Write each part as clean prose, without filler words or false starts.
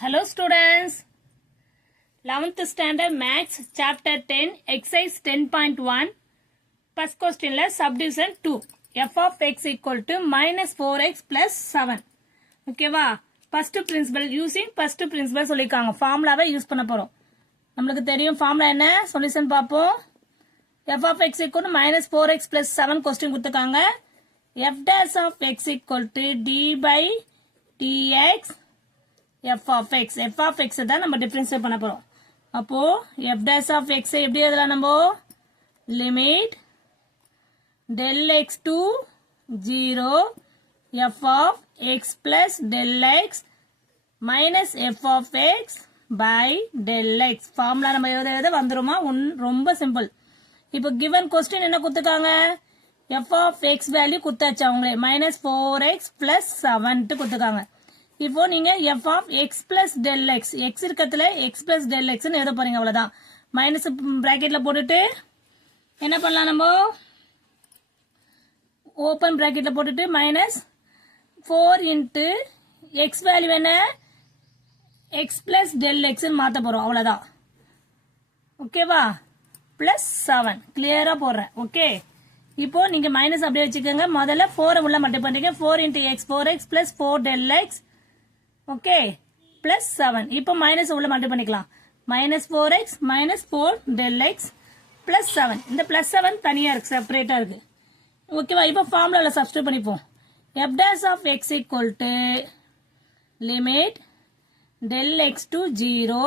Hello students, 11th standard maths chapter 10 exercise 10.1 first question la subdivision 2 f of x equal to minus 4x plus 7 okay va first principle using first principle சொல்லிருக்காங்க ஃபார்முலாவை use பண்ண போறோம் நமக்கு தெரியும் formula என்ன solution பாப்போம் f of x equal to minus 4x plus 7 question கொடுத்திருக்காங்க f dash of x equal to d by dx f of x தான் நம்ம டிஃபரன்ஷியேட் பண்ண போறோம் அப்போ f dash of x எப்படி எழுதலாம் நம்ம limit del x to 0 f of x plus del x minus f of x by del x formula நம்ம எழுத வந்துருமா ரொம்ப சிம்பிள் இப்போ given question என்ன கொடுத்திருக்காங்க f of x வேல்யூ கொடுத்தாச்சு அவங்களே minus 4x plus 7 கொடுத்திருக்காங்க இப்போ நீங்க f of x plus del x x இருக்கத்துல x plus del x ன்னு எழுத போறீங்க அவ்வளவுதான் மைனஸ் பிராக்கெட்ல போட்டுட்டு என்ன பண்ணலாம் நம்ம ஓபன் பிராக்கெட்ல போட்டுட்டு minus 4 into x வேல்யூ என்ன x plus del x ன்னு மாத்த போறோம் அவ்வளவுதான் ஓகேவா plus 7 கிளியரா போடுறேன் ஓகே இப்போ நீங்க மைனஸ் அப்படியே வச்சுக்கோங்க முதல்ல 4 உள்ள மல்டிப்ளை பண்றீங்க 4 into x 4x plus 4 del x okay plus 7 இப்போ மைனஸ் உள்ள மல்டிப்ளை பண்ணிக்கலாம் minus 4x minus 4 del x plus 7 இந்த plus 7 தனியா இருக்கு செப்பரேட்டா இருக்கு ஓகேவா இப்போ ஃபார்முலால சப்ஸ்டிட்யூட் பண்ணிப்போம் f dash of x equal to limit del x to 0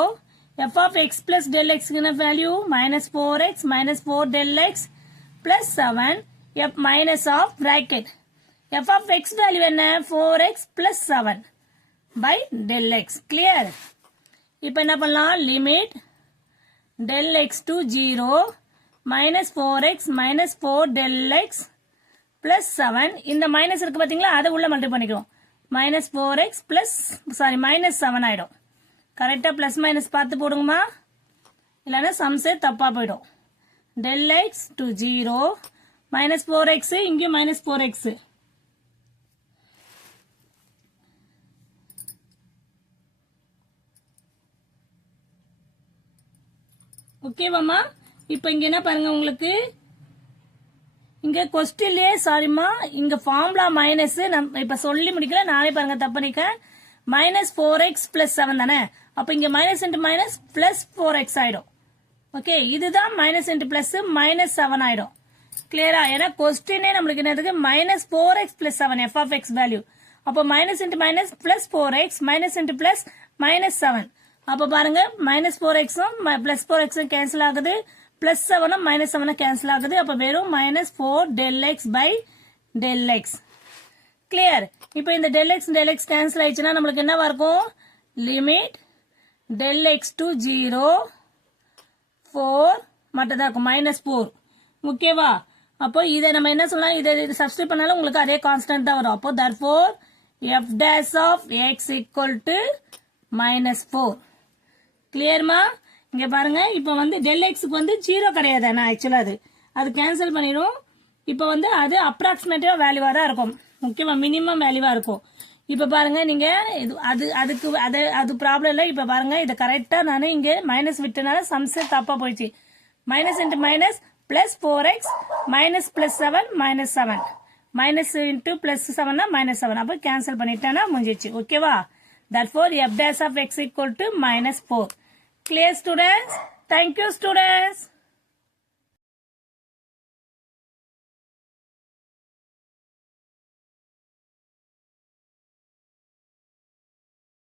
f of x plus del x க்கு என்ன value minus 4x minus 4 del x plus 7 f minus of bracket f of x value என்ன 4x plus 7 by del x clear இப்போ என்ன பண்ணலாம் limit del x to 0 minus 4x minus 4 del x plus 7 இந்த minus இருக்கு பாத்தீங்களா அதை உள்ள multiply பண்ணிக்கிறோம் minus 4x plus sorry minus 7 ஆயிடும் கரெக்டா பிளஸ் மைனஸ் பார்த்து போடுங்கம்மா இல்லைன்னா சம்ஸே தப்பா போயிடும் del x to 0 minus 4x இங்கேயும் minus 4x ஓகேவாமா இப்போ இங்க என்ன பாருங்க உங்களுக்கு இங்க क्वेश्चनலயே சாரிமா இங்க ஃபார்முலா மைனஸ் நான் இப்ப சொல்லி முடிக்கல நானே பாருங்க தப்பு பண்ணிட்டேன் minus 4x plus 7 தானே அப்ப இங்க minus into minus plus 4x ஆயிடும் ஓகே இதுதான் மைனஸ் இன்டு பிளஸ் மைனஸ் 7 ஆயிடும் கிளியரா ஏன்னா क्वेश्चनே நமக்கு என்னதுக்கு minus 4x plus 7 f of x value அப்ப minus into minus plus 4x minus into plus minus 7 அப்ப பாருங்க minus 4x plus 4x cancel ஆகுது plus 7 minus 7 கேன்சல் ஆகுது அப்ப வெறும் minus 4 del x by del x clear இப்போ இந்த del x cancel ஆயிடுச்சுன்னா நமக்கு என்னவா இருக்கும் லிமிட் del x to 0 4 மட்டதா இருக்கும் -4 ஓகேவா அப்போ இதை நம்ம என்ன சொல்லலாம் இதை சப்ஸ்டிட்யூட் பண்ணாலும் உங்களுக்கு அதே கான்ஸ்டன்ட் தான் வரும் அப்போ therefore f dash of x equal to -4 கிளியர்மா இங்க பாருங்க இப்போ வந்து del x க்கு வந்து 0 கிடையாது நான் एक्चुअली அது கேன்சல் பண்ணிரும் இப்போ வந்து அது அப்ராக்ஸிமேட்டிவா வேல்யூவா தான் இருக்கும் ஓகேவா மினிமம் வேல்யூவா இருக்கும் இப்போ பாருங்க நீங்க அது ப்ராப்ளம் இல்ல இப்போ பாருங்க இத கரெக்ட்டா நான் இங்க மைனஸ் விட்டனால சம்ஸ் தப்பா போயிடுச்சு minus into minus plus 4x minus plus 7 minus 7 minus into plus 7 னா மைனஸ் 7 அப்ப கேன்சல் பண்ணிட்டேனா முடிஞ்சிச்சு ஓகேவா therefore f dash of x equal to -4 clear students thank you students